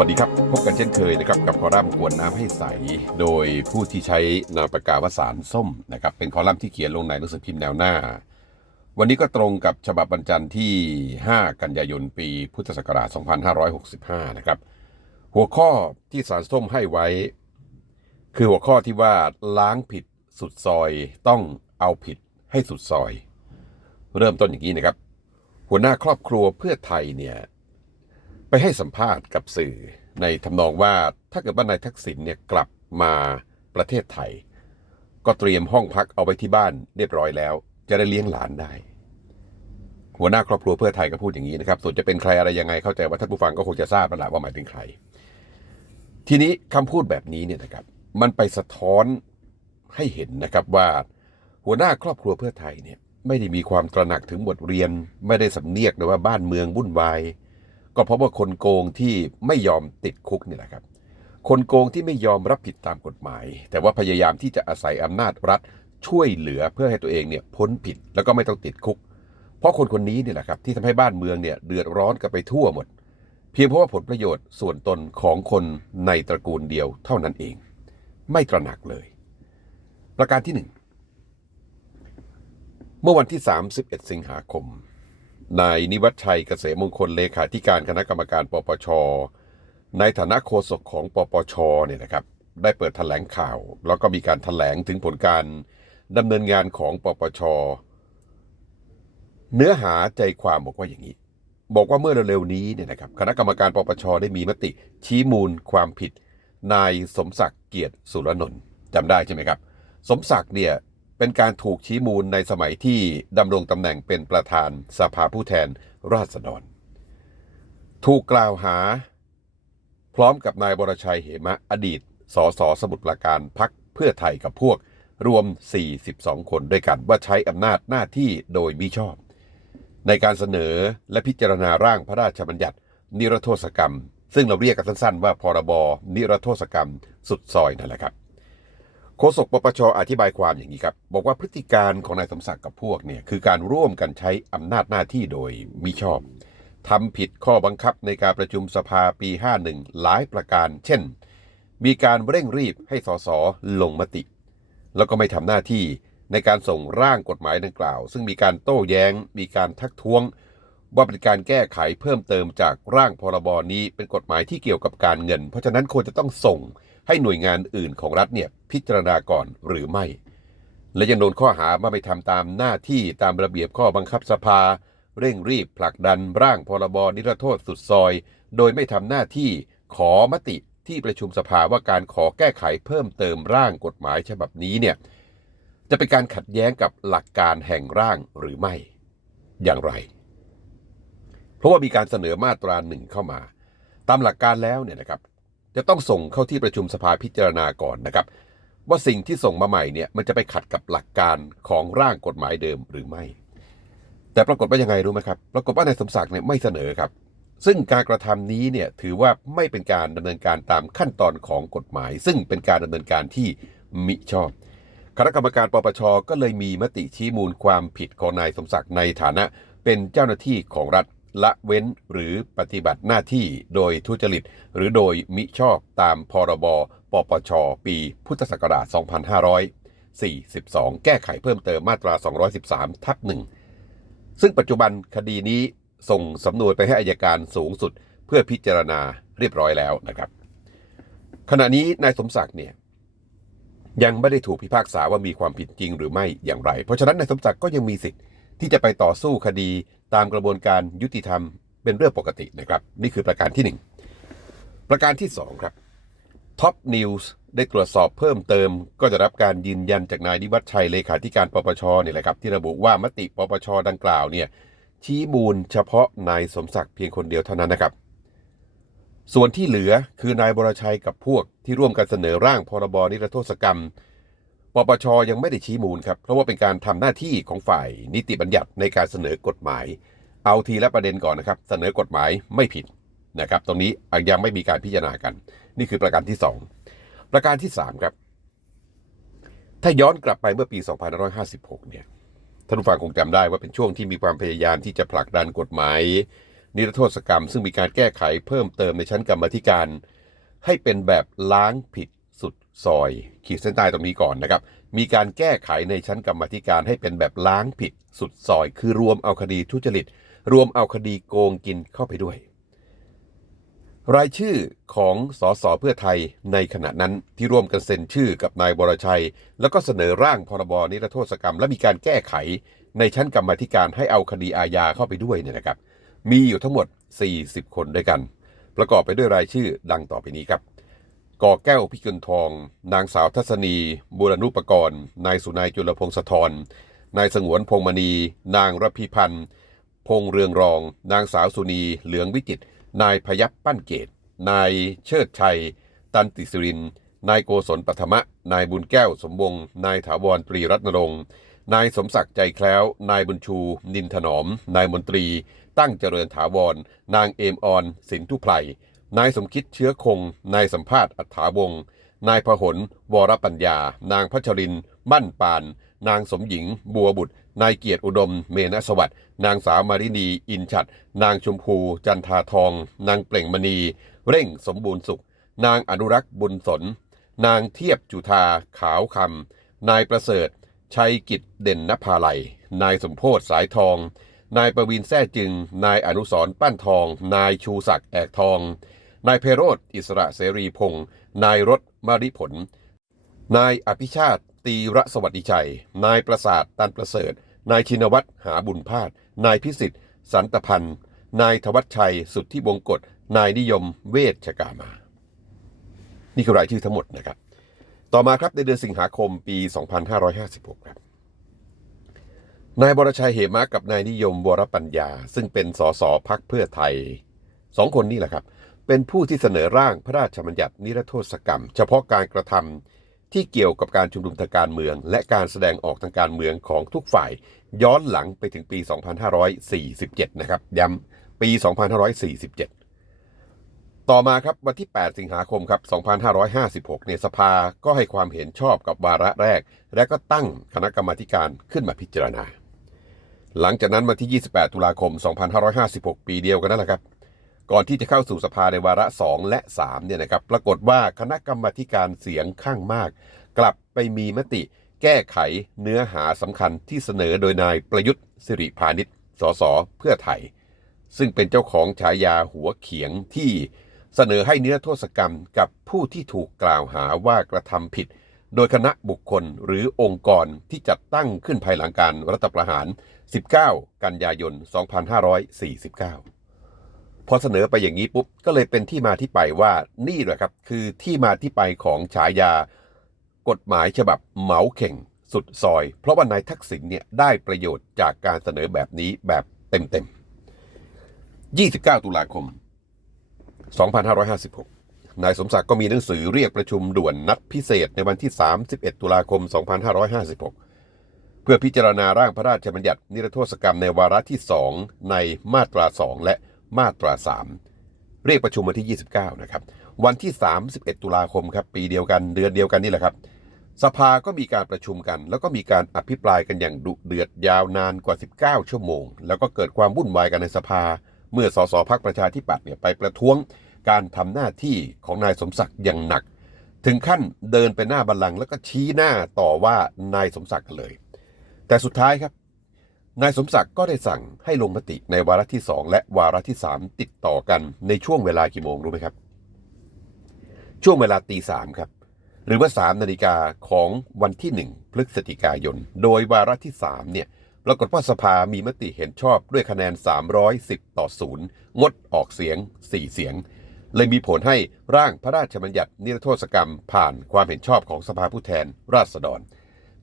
วัสดีครับ พบกันเช่นเคยนะครับกับคอลัมน์กวนน้ำให้ใส โดยผู้ที่ใช้นามปากกาวสารส้มนะครับเป็นคอลัมน์ที่เขียนลงในหนังสือพิมพ์แนวหน้า วันนี้ก็ตรงกับฉบับวันจันทร์ที่ 5 กันยายนปีพุทธศักราช 2565 นะครับหัวข้อที่สารส้มให้ไว้ คือหัวข้อที่ว่าล้างผิดสุดซอยต้องเอาผิดให้สุดซอย เริ่มต้นอย่างนี้นะครับ หัวหน้าครอบครัวเพื่อไทยเนี่ย ไปให้สัมภาษณ์กับสื่อในทำนองว่าถ้าเกิดว่านายทักษิณเนี่ยกลับมาประเทศไทย ก็เตรียมห้องพักเอาไว้ที่บ้านเรียบร้อยแล้ว จะได้เลี้ยงหลานได้ หัวหน้าครอบครัวเพื่อไทยก็พูดอย่างนี้นะครับ ส่วนจะเป็นใครอะไรยังไงเข้าใจว่าท่านผู้ฟังก็คงจะทราบแล้วละว่าหมายถึงใคร ทีนี้คำพูดแบบนี้เนี่ยนะครับ มันไปสะท้อนให้เห็นนะครับว่า หัวหน้าครอบครัวเพื่อไทยเนี่ยไม่ได้มีความตระหนักถึงบทเรียน ไม่ได้สำเนียกเลยว่าบ้านเมืองวุ่นวาย ก็เพราะว่าคนโกงที่ไม่ยอมติดคุกนี่แหละครับ คนโกงที่ไม่ยอมรับผิดตามกฎหมาย แต่ว่าพยายามที่จะอาศัยอำนาจรัฐช่วยเหลือเพื่อให้ตัวเองเนี่ยพ้นผิดแล้วก็ไม่ต้องติดคุก เพราะคนคนนี้เนี่แหละครับที่ทำให้บ้านเมืองเนี่ยเดือดร้อนกันไปทั่วหมด เพียงเพราะว่าผลประโยชน์ส่วนตนของคนในตระกูลเดียวเท่านั้นเอง ไม่ตระหนักเลย ประการที่หนึ่งเมื่อวันที่ 31 สิงหาคม นายนิวัฒชัยเกษมมงคลเลขาธิการคณะกรรมการปปช ในฐานะโฆษกของปปชเนี่ยนะครับได้เปิดแถลงข่าว แล้วก็มีการแถลงถึงผลการดำเนินงานของปปช เนื้อหาใจความบอกว่าอย่างนี้ บอกว่าเมื่อเร็วๆนี้เนี่ยนะครับคณะกรรมการปปชได้มีมติชี้มูลความผิด นายสมศักดิ์เกียรติสุรนนท์จำได้ใช่ไหมครับ สมศักดิ์เนี่ย เป็นการถูกชี้มูลในสมัยที่ดำรงตำแหน่งเป็นประธานสภาผู้แทนราษฎร ถูกกล่าวหา พร้อมกับนายบรชัยเหมะอดีต สสสมุทรปราการพักเพื่อไทยกับพวกรวม 42 คนด้วยกันว่าใช้อำนาจหน้าที่โดยมิชอบ ในการเสนอและพิจารณาร่างพระราชบัญญัติ นิรโทษกรรม ซึ่งเราเรียกกันสั้นๆ ว่าพรบนิรโทษกรรมสุดซอยนั่นแหละครับ โฆษกปปชอธิบายความอย่างนี้ครับ บอกว่าพฤติการของนายสมศักดิ์กับพวกเนี่ยคือการร่วมกันใช้อำนาจหน้าที่โดยมิชอบทำผิดข้อบังคับในการประชุมสภาปี 51 หลายประการ เช่น มีการเร่งรีบให้สสลงมติ แล้วก็ไม่ทำหน้าที่ในการส่งร่างกฎหมายดังกล่าว ซึ่งมีการโต้แย้ง มีการทักท้วง ว่าเป็นการแก้ไขเพิ่มเติมจากร่างพรบนี้เป็นกฎหมายที่เกี่ยวกับการเงิน เพราะฉะนั้นควรจะต้องส่ง ให้หน่วยงานอื่นของรัฐเนี่ยพิจารณาก่อนหรือไม่ และยังโดนข้อหาว่าไม่ทำตามหน้าที่ตามระเบียบข้อบังคับสภา เร่งรีบผลักดันร่างพรบนิรโทษสุดซอย โดยไม่ทำหน้าที่ขอมติที่ประชุมสภาว่าการขอแก้ไขเพิ่มเติมร่างกฎหมายฉบับนี้เนี่ยจะเป็นการขัดแย้งกับหลักการแห่งร่างหรือไม่ อย่างไร เพราะว่ามีการเสนอมาตราหนึ่งเข้ามา ตามหลักการแล้วเนี่ยนะครับ จะต้องส่งเข้าที่ประชุมสภาพิจารณาก่อนนะครับ ว่าสิ่งที่ส่งมาใหม่เนี่ยมันจะไปขัดกับหลักการของร่างกฎหมายเดิมหรือไม่ แต่ปรากฏว่ายังไงรู้ไหมครับปรากฏว่านายสมศักดิ์เนี่ยไม่เสนอครับ ซึ่งการกระทำนี้เนี่ยถือว่าไม่เป็นการดำเนินการตามขั้นตอนของกฎหมาย ซึ่งเป็นการดำเนินการที่มิชอบคณะกรรมการปปชก็เลยมีมติชี้มูลความผิดของนายสมศักดิ์ในฐานะเป็นเจ้าหน้าที่ของรัฐ ละเว้นหรือปฏิบัติหน้าที่โดยทุจริต หรือโดยมิชอบตามพรบปปช ปี พุทธศักราช 2542 แก้ไขเพิ่มเติมมาตรา 213 ทับหนึ่งซึ่งปัจจุบันคดีนี้ส่งสำนวนไปให้อายการสูงสุดเพื่อพิจารณาเรียบร้อยแล้วนะครับ ขณะนี้นายสมศักดิ์เนี่ยยังไม่ได้ถูกพิพากษาว่ามีความผิดจริงหรือไม่อย่างไร เพราะฉะนั้นนายสมศักดิ์ก็ยังมีสิทธิ์ที่จะไปต่อสู้คดี ตามกระบวนการยุติธรรมเป็นเรื่องปกตินะครับ นี่คือประการที่ 1 ประการที่ 2 ครับท็อปนิวส์ได้ตรวจสอบเพิ่มเติม ก็จะรับการยืนยันจากนายนิวัฒชัยเลขาธิการปปชเนี่ยแหละครับ ที่ระบุว่ามติปปชดังกล่าวเนี่ยชี้มูลเฉพาะนายสมศักดิ์เพียงคนเดียวเท่านั้นนะครับ ส่วนที่เหลือคือนายบรชัยกับพวกที่ร่วมกันเสนอร่างพรบนิรโทษกรรม ปปชยังไม่ได้ชี้มูลครับ เพราะว่าเป็นการทำหน้าที่ของฝ่ายนิติบัญญัติในการเสนอกฎหมาย เอาทีละประเด็นก่อนนะครับ เสนอกฎหมายไม่ผิดนะครับ ตรงนี้ยังไม่มีการพิจารณากัน นี่คือประการที่ 2 ประการที่ 3 ครับ ถ้าย้อนกลับไปเมื่อปี 2556 เนี่ยท่านผู้ฟังคงจำได้ว่าเป็นช่วงที่มีความพยายามที่จะผลักดันกฎหมาย นิรโทษกรรม ซึ่งมีการแก้ไขเพิ่มเติมในชั้นกรรมธิการ ให้เป็นแบบล้างผิด ซอยขีดเส้นใต้ตรงนี้ก่อนนะครับ มีการแก้ไขในชั้นกรรมธิการให้เป็นแบบล้างผิดสุดซอย คือรวมเอาคดีทุจริต รวมเอาคดีโกงกินเข้าไปด้วย รายชื่อของสสเพื่อไทยในขณะนั้นที่ร่วมกันเซ็นชื่อกับนายวรชัย แล้วก็เสนอร่างพรบนิรโทษกรรม และมีการแก้ไข ในชั้นกรรมธิการให้เอาคดีอาญาเข้าไปด้วยเนี่ยนะครับ มีอยู่ทั้งหมด 40 คนด้วยกัน ประกอบไปด้วยรายชื่อดังต่อไปนี้ครับ ก่อแก้วพิกุลทอง นางสาวทัศนีบุรณุปกรณ์ นายสุนายจุลพงศธร นายสงวนพงมณี นางรพีพันธ์ พงเรืองรอง นางสาวสุนีเหลืองวิจิต นายพยับปั้นเกต นายเชิดชัย ตันติสุริน นายโกศลปัทมะ นายบุญแก้วสมวงศ์นายถาวรตรีรัตนรงค์นายสมศักดิ์ใจแคล้ว นายบุญชู นินถนอม นายมนตรี ตั้งเจริญถาวร นางเอมออน สินทุไพร นายสมคิดเชื้อคง นายสัมภาษณ์อัฏฐาวงศ์นายพหลวรปัญญา นางพัชรินมั่นปาน นางสมหญิง บัวบุตร นายเกียรติอุดม เมนสวัสดิ์นางสาวมารินี อินฉัด นางชมพู จันทาทอง นางเปล่งมณี เร่งสมบูรณ์สุข นางอนุรักษ์บุญสน นางเทียบจุธาขาวคำ นายประเสริฐ ชัยกิจเด่นนภาลัย นายสมโพศสายทอง นายประวินแท้จึง นายอนุสรปั้นทอง นายชูศักดิ์แอกทอง นายเพโรธอิสระเสรีพงศ์นายรถมาริผล นายอภิชาติ ตีระสวัสดิชัย นายประสาทตันประเสริฐ นายชินวัตรหาบุญพาดนายพิสิทธิ์ สันตพันธ์นายธวัชชัยสุทธิบงกฎนายนิยมเวชชกามา นี่คือรายชื่อทั้งหมดนะครับ ต่อมาครับในเดือนสิงหาคมปี 2556 ครับนายบรชัยเหมะกับนายนิยมวรปัญญา ซึ่งเป็นสสพักเพื่อไทยสองคนนี่แหละครับ เป็นผู้ที่เสนอร่างพระราชบัญญัตินิรโทษกรรม เฉพาะการกระทำที่เกี่ยวกับการชุมนุมทางการเมือง และการแสดงออกทางการเมืองของทุกฝ่าย ย้อนหลังไปถึงปี 2547 นะครับ ย้ำปี 2547 ต่อมาครับวันที่ 8 สิงหาคมครับ 2556 เนี่ยสภาก็ให้ความเห็นชอบกับวาระแรก และก็ตั้งคณะกรรมาการขึ้นมาพิจารณา หลังจากนั้นวันที่ 28 ตุลาคม 2556 ปีเดียวกันนั่นแหละครับ ก่อนที่จะเข้าสู่สภาในวาระ 2 และ 3 เนี่ยนะครับ ปรากฏว่าคณะกรรมาการเสียงข้างมาก กลับไปมีมติแก้ไขเนื้อหาสำคัญที่เสนอโดยนายประยุทธ์สิริพานิชสสเพื่อไทย ซึ่งเป็นเจ้าของฉายาหัวเขียงที่เสนอให้เนื้อโทษกรรมกับผู้ที่ถูกกล่าวหาว่ากระทำผิด โดยคณะบุคคลหรือองค์กรที่จัดตั้งขึ้นภายหลังการรัฐประหาร 19 กันยายน 2549 พอเสนอไปอย่างนี้ปุ๊บก็เลยเป็นที่มาที่ไปว่านี่แหละครับ คือที่มาที่ไปของฉายากฎหมายฉบับเหมาเข่งสุดซอย เพราะว่านายทักษิณเนี่ยได้ประโยชน์จากการเสนอแบบนี้แบบเต็มๆ 29 ตุลาคม 2556 นายสมศักดิ์ก็มีหนังสือเรียกประชุมด่วนนัดพิเศษในวันที่ 31 ตุลาคม 2556 เพื่อพิจารณาร่างพระราชบัญญัตินิรโทษกรรมในวาระที่ 2 ในมาตรา 2 และ มาตรา 3 เรียกประชุมวันที่ 29 นะครับ วันที่ 31 ตุลาคมครับปีเดียวกันเดือนเดียวกันนี่แหละครับ สภาก็มีการประชุมกัน แล้วก็มีการอภิปรายกันอย่างดุเดือดยาวนานกว่า 19 ชั่วโมง แล้วก็เกิดความวุ่นวายกันในสภา เมื่อสสพักประชาธิปัตย์เนี่ยไปประท้วงการทำหน้าที่ของนายสมศักดิ์อย่างหนัก ถึงขั้นเดินไปหน้าบัลลังก์แล้วก็ชี้หน้าต่อว่านายสมศักดิ์กันเลย แต่สุดท้ายครับ นายสมศักดิ์ก็ได้สั่งให้ลงมติในวาระที่ 2 และวาระที่ 3 ติดต่อกันในช่วงเวลากี่โมงรู้ไหมครับ ช่วงเวลาตีสามครับ หรือว่า 3 นาฬิกาของวันที่ 1 พฤศจิกายน โดยวาระที่ 3 เนี่ยปรากฏว่าสภามีมติเห็นชอบด้วยคะแนน 310 ต่อ0งดออกเสียง 4 เสียง เลยมีผลให้ร่างพระราชบัญญัตินิรโทษกรรมผ่านความเห็นชอบของสภาผู้แทนราษฎร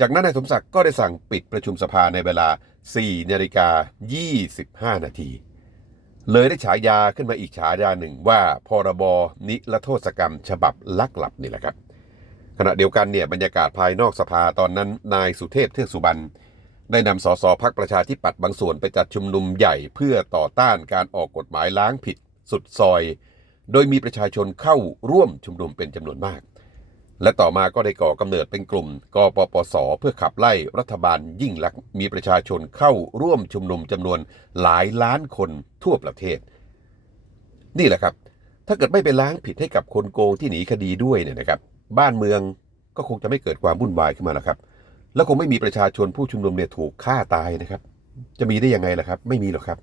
จากนั้นนายสมศักดิ์ก็ได้สั่งปิดประชุมสภาในเวลา 4นาฬิกา 25 นาที เลยได้ฉายาขึ้นมาอีกฉายาหนึ่งว่า พรบนิรโทษกรรม ฉบับลักหลับนี่แหละครับ ขณะเดียวกันเนี่ยบรรยากาศภายนอกสภาตอนนั้น นายสุเทพเทือกสุบรรณได้นำสสพักประชาธิปัตย์บางส่วนไปจัดชุมนุมใหญ่เพื่อต่อต้านการออกกฎหมายล้างผิดสุดซอย โดยมีประชาชนเข้าร่วมชุมนุมเป็นจำนวนมาก และต่อมาก็ได้ก่อกำเนิดเป็นกลุ่มกปปส เพื่อขับไล่รัฐบาลยิ่งลักษณ์มีประชาชนเข้าร่วมชุมนุมจำนวนหลายล้านคนทั่วประเทศ นี่แหละครับ ถ้าเกิดไม่ไปล้างผิดให้กับคนโกงที่หนีคดีด้วยเนี่ยนะครับ บ้านเมืองก็คงจะไม่เกิดความวุ่นวายขึ้นมาแล้วครับ แล้วคงไม่มีประชาชนผู้ชุมนุมเนี่ยถูกฆ่าตายนะครับ จะมีได้ยังไงล่ะครับ ไม่มีหรอกครับ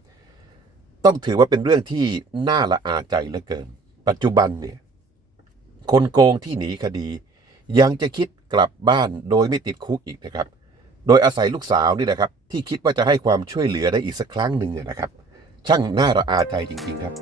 ต้องถือว่าเป็นเรื่องที่น่าละอาใจเหลือเกิน ปัจจุบันเนี่ยคนโกงที่หนีคดี ยังจะคิดกลับบ้านโดยไม่ติดคุกอีกนะครับ โดยอาศัยลูกสาวนี่แหละครับ ที่คิดว่าจะให้ความช่วยเหลือได้อีกสักครั้งหนึ่งนะครับ ช่างน่าระอาใจจริง ๆ ครับ